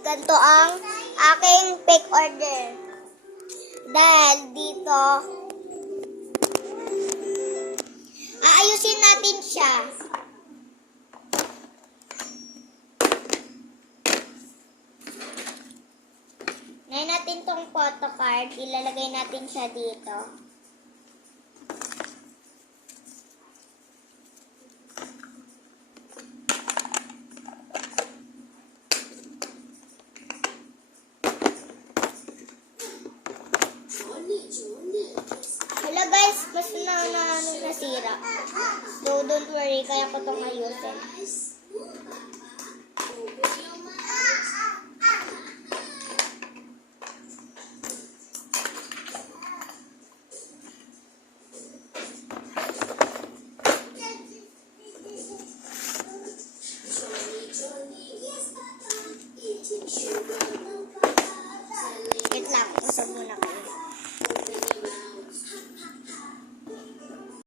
Ganito ang aking pick order. Dahil dito, aayusin natin siya. Ngayon natin tong photo card, ilalagay natin siya dito. Hello guys, mas nasira. So don't worry, kaya ko itong ayusin. Wait lang, usap muna ko.